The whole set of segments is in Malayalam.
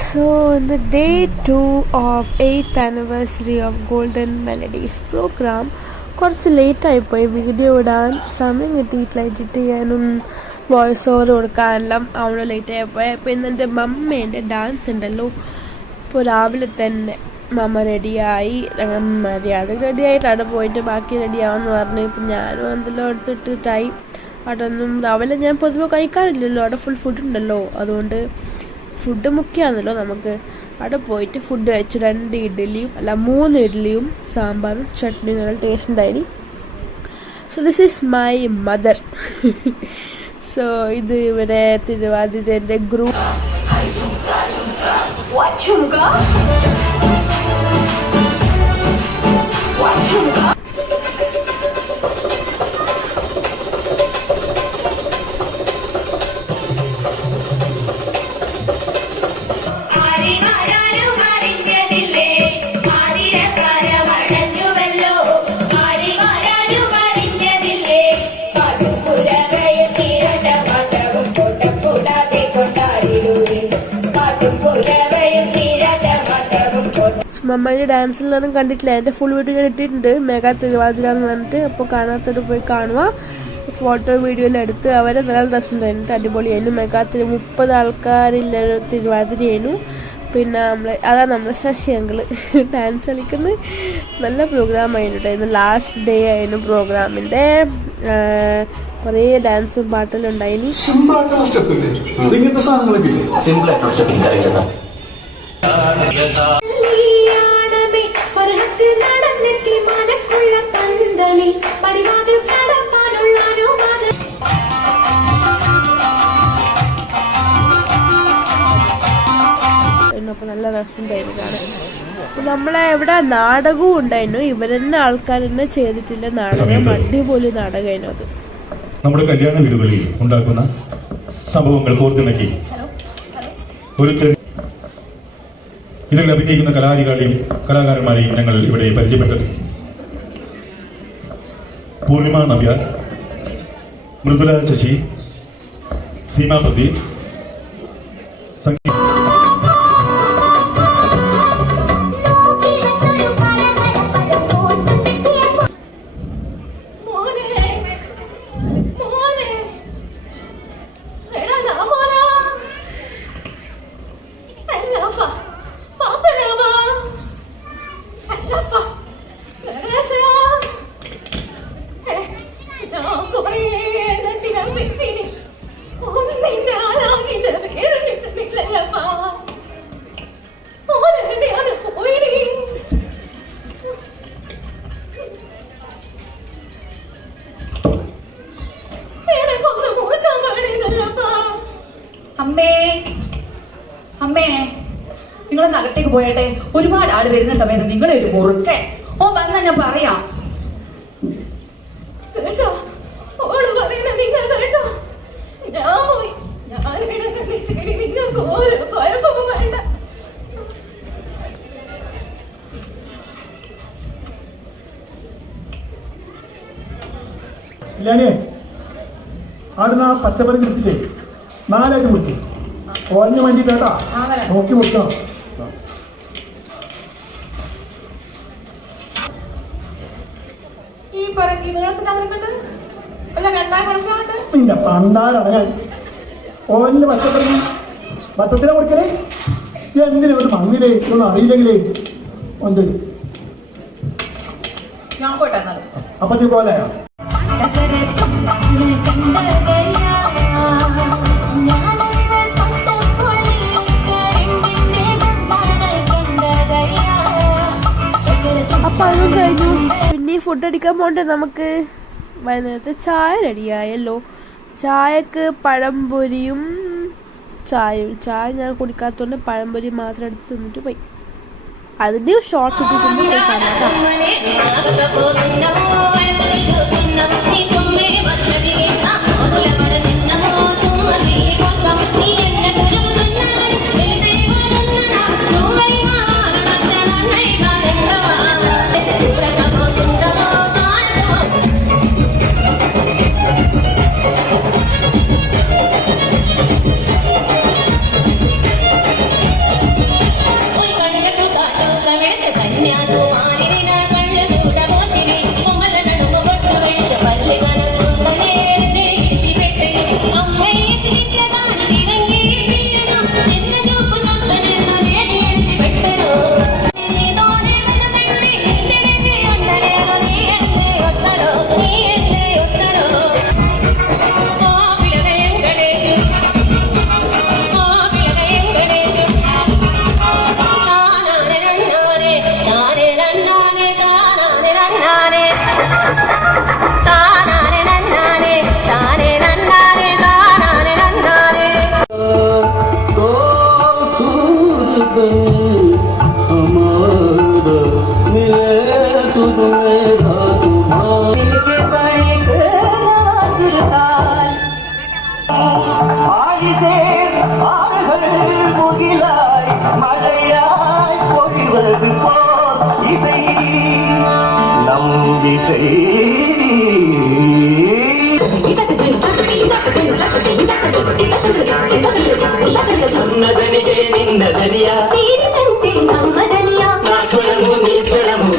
So in the day 2 of 8th anniversary of Golden Melodies program, കുറച്ച് ലേറ്റായിപ്പോയി വീഡിയോ ഇടാൻ സമയം കിട്ടിയിട്ടില്ല, എഡിറ്റ് ചെയ്യാനും വോയിസ് ഓവർ കൊടുക്കാനെല്ലാം അവിടെ ലേറ്റായിപ്പോയി. അപ്പോൾ ഇന്നെൻ്റെ മമ്മേൻ്റെ ഡാൻസ് ഉണ്ടല്ലോ, ഇപ്പോൾ രാവിലെ തന്നെ മമ്മ റെഡിയായി, മര്യാദ റെഡിയായിട്ട് അവിടെ പോയിട്ട് ബാക്കി റെഡിയാവെന്ന് പറഞ്ഞു. ഇപ്പം ഞാനും എന്തെല്ലാം എടുത്തിട്ടിട്ടായി. അവിടെ ഒന്നും രാവിലെ ഞാൻ പൊതുവെ കഴിക്കാറില്ലല്ലോ, അവിടെ ഫുൾ ഫുഡ് ഉണ്ടല്ലോ, അതുകൊണ്ട് ഫുഡ് മുഖ്യമാണല്ലോ നമുക്ക്. അവിടെ പോയിട്ട് ഫുഡ് കഴിച്ചു. 3 ഇഡ്ഡലിയും സാമ്പാറും ചട്നിയും നല്ല ടേസ്റ്റ് ഉണ്ടായി. So this is my mother. So ഇത് ഇവിടെ തിരുവാതിരൻ്റെ ഗ്രൂപ്പ്. മമ്മയുടെ ഡാൻസിലൊന്നും കണ്ടിട്ടില്ല, എൻ്റെ ഫുൾ വീഡിയോ ഞാൻ ഇട്ടിട്ടുണ്ട്, മെഗാ തിരുവാതിര എന്ന് പറഞ്ഞിട്ട്. അപ്പോൾ കാണാത്തോട് പോയി കാണുക. ഫോട്ടോ വീഡിയോയിൽ എടുത്ത് അവരെ നല്ല രസമുണ്ടായിരുന്നു, അടിപൊളിയായിരുന്നു. മെഗാ 30 ആൾക്കാരില്ല തിരുവാതിരയായിരുന്നു. പിന്നെ നമ്മളെ ശശി അങ്കിള് ഡാൻസ് കളിക്കുന്നത്. നല്ല പ്രോഗ്രാം ആയിരുന്നു. ലാസ്റ്റ് ഡേ ആയിരുന്നു പ്രോഗ്രാമിൻ്റെ. കുറേ ഡാൻസും പാട്ടെല്ലാം ഉണ്ടായിന്. അപ്പോൾ നല്ല രസമുണ്ടായിരുന്നു കാണാൻ. നമ്മളെ ഇവിടെ നാടകവും ഉണ്ടായിരുന്നു. ഇവരെന്നെ ആൾക്കാർ തന്നെ ചെയ്തിട്ടില്ല നാടകം, അടിപൊളി നാടകമായിരുന്നു അത്. നമ്മുടെ കല്യാണ വീടുകളിൽ ഉണ്ടാക്കുന്ന സംഭവങ്ങൾ കോർത്തിണക്കി ഇതിൽ അഭിനയിക്കുന്ന കലാകാരികളെയും കലാകാരന്മാരെയും ഞങ്ങൾ ഇവിടെ പരിചയപ്പെട്ടത്. പൂർണിമ നമ്പ്യാർ, മൃദുല ശശി, സീമാപതി, അമ്മേ, നിങ്ങളൊന്ന് അകത്തേക്ക് പോയട്ടെ. ഒരുപാട് ആള് വരുന്ന സമയത്ത് നിങ്ങളെ ഒരു മുറുക്കെ ഓ വന്ന ഞാൻ പറയാം കേട്ടോ. ഓള് പറയുന്നത് നിങ്ങൾ കേട്ടോ. ഞാൻ പോയി, നിങ്ങൾക്ക് ഓരോ കുഴപ്പവും വേണ്ട. ആടുന്ന പച്ചപ്പറി കിട്ടില്ലേ 4 മുട്ടി ഓഞ്ഞ വണ്ടി കേട്ടാ, നോക്കി മുട്ടണം. പിന്നെ പണ്ടാരടങ്ങാൻ ഓഞ്ഞ പച്ചപ്പറി പച്ചത്തിനെ കൊടുക്കലേ. എന്തിനും ഒരു മണ്ണിലേ ഒന്നും അറിയില്ലെങ്കിലേ ഉണ്ട്. അപ്പൊ നീ പോലെയാ അപ്പം അതും കഴിഞ്ഞു. പിന്നെ ഫുഡ് അടിക്കാൻ പോകണ്ടേ നമുക്ക്. വൈകുന്നേരത്തെ ചായ റെഡിയായല്ലോ. ചായക്ക് പഴംപൊരിയും ചായയും. ചായ ഞാൻ കുടിക്കാത്തതുകൊണ്ട് പഴംപൊരി മാത്രം എടുത്ത് തിന്നിട്ട് പോയി. അതിൻ്റെ ഷോർട്സ് ഇട്ടിട്ടുണ്ട്, പോയി കാണാം.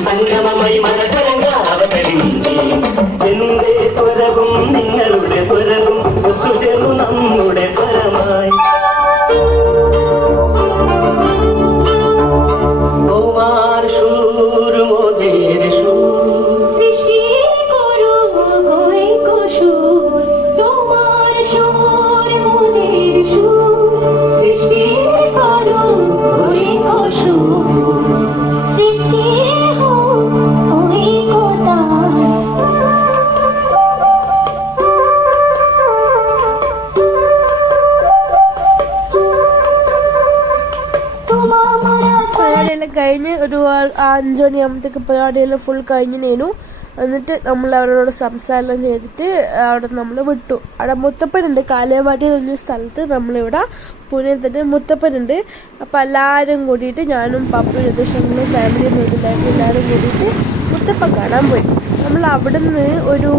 സംഗമമായി മനസ്സരങ്കാവതരിഞ്ചി എന്റെ സ്വരവും നിങ്ങളുടെ സ്വരവും ഒത്തുചേർന്നു നമ്മുടെ സ്വരമായി তোমার সুর মোদের সুর সৃষ্টি করো গই কসুর তোমার সুর মোদের সুর সৃষ্টি করো গই কসুর সৃষ্টি হো গই কোতা പരിപാടിയെല്ലാം കഴിഞ്ഞ് ഒരു 5 മണിയാകുമ്പോഴത്തേക്ക് പരിപാടിയെല്ലാം ഫുൾ കഴിഞ്ഞു. എന്നിട്ട് നമ്മൾ അവരോട് സംസാരം ചെയ്തിട്ട് അവിടെ നമ്മൾ വിട്ടു. അവിടെ മുത്തപ്പനുണ്ട്, കാലേവാടി എന്ന് പറഞ്ഞ സ്ഥലത്ത് നമ്മളിവിടെ പൂനെയിൽ തന്നെ മുത്തപ്പനുണ്ട്. അപ്പം എല്ലാവരും കൂടിയിട്ട് ഞാനും പപ്പയും രതീഷങ്ങളും ഫാമിലിയും വീട്ടിലായിട്ട് എല്ലാവരും കൂടിയിട്ട് മുത്തപ്പൻ കാണാൻ പോയി. നമ്മൾ അവിടെ നിന്ന് ഒരു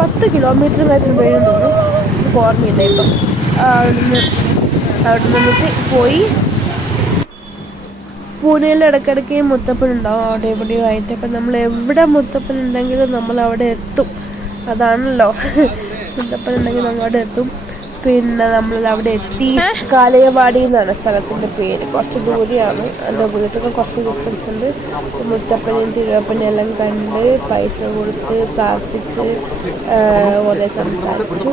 10 കിലോമീറ്റർ കഴിഞ്ഞ് തോന്നുന്നു, എനിക്ക് ഓർമ്മയില്ല ഇപ്പം. അവിടെ നിന്നിട്ട് പോയി. പൂനെയിൽ ഇടയ്ക്കിടയ്ക്ക് മുത്തപ്പൻ ഉണ്ടാവും അവിടെ എവിടെയോ ആയിട്ട്. അപ്പം നമ്മൾ എവിടെ മുത്തപ്പൻ ഉണ്ടെങ്കിലും നമ്മൾ അവിടെ എത്തും. അതാണല്ലോ, മുത്തപ്പൻ ഉണ്ടെങ്കിൽ നമ്മൾ അവിടെ എത്തും. പിന്നെ നമ്മൾ അവിടെ എത്തി. കാലയവാടി എന്നാണ് സ്ഥലത്തിൻ്റെ പേര്. കുറച്ച് ദൂരെയാണ്, എൻ്റെ വീട്ടിലൊക്കെ കുറച്ച് ഡിസ്റ്റൻസ് ഉണ്ട്. മുത്തപ്പനെയും തിരുവപ്പനെയും എല്ലാം കണ്ട് പൈസ കൊടുത്ത് പ്രാർത്ഥിച്ച് കുറേ സംസാരിച്ചു.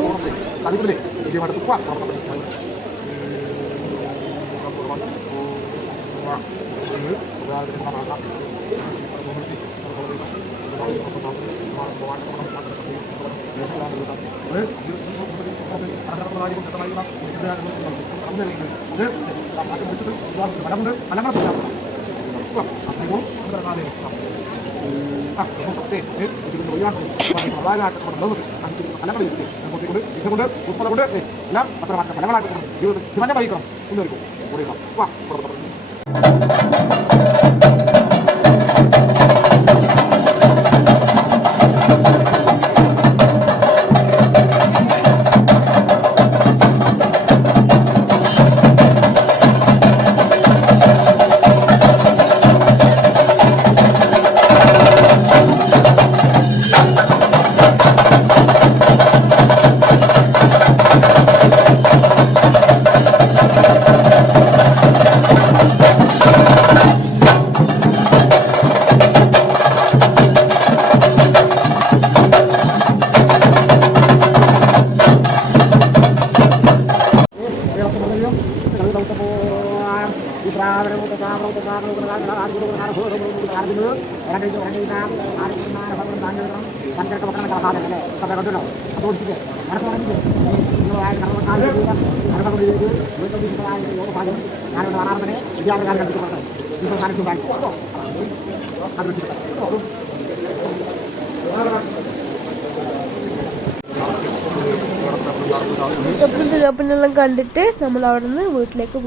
തിരുവപ്പനെല്ലാം കണ്ടിട്ട് നമ്മൾ അവിടെ നിന്ന് വീട്ടിലേക്ക്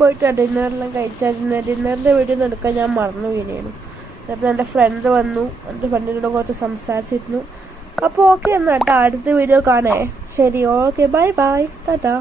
പോയിട്ട് ഡിന്നറെല്ലാം കഴിച്ചായിരുന്നു. ഡിന്നറിൻ്റെ വീട്ടിൽ നിന്ന് എടുക്കാൻ ഞാൻ മറന്നു വീണായിരുന്നു. അപ്പോൾ എൻ്റെ ഫ്രണ്ട് വന്നു, എൻ്റെ ഫ്രണ്ടിനോട് കുറച്ച് സംസാരിച്ചിരുന്നു. അപ്പോൾ ഓക്കെ എന്നാ കേട്ടോ, അടുത്ത വീഡിയോ കാണേ. ശരി, ഓക്കെ, ബൈ ബൈ, ടാറ്റാ.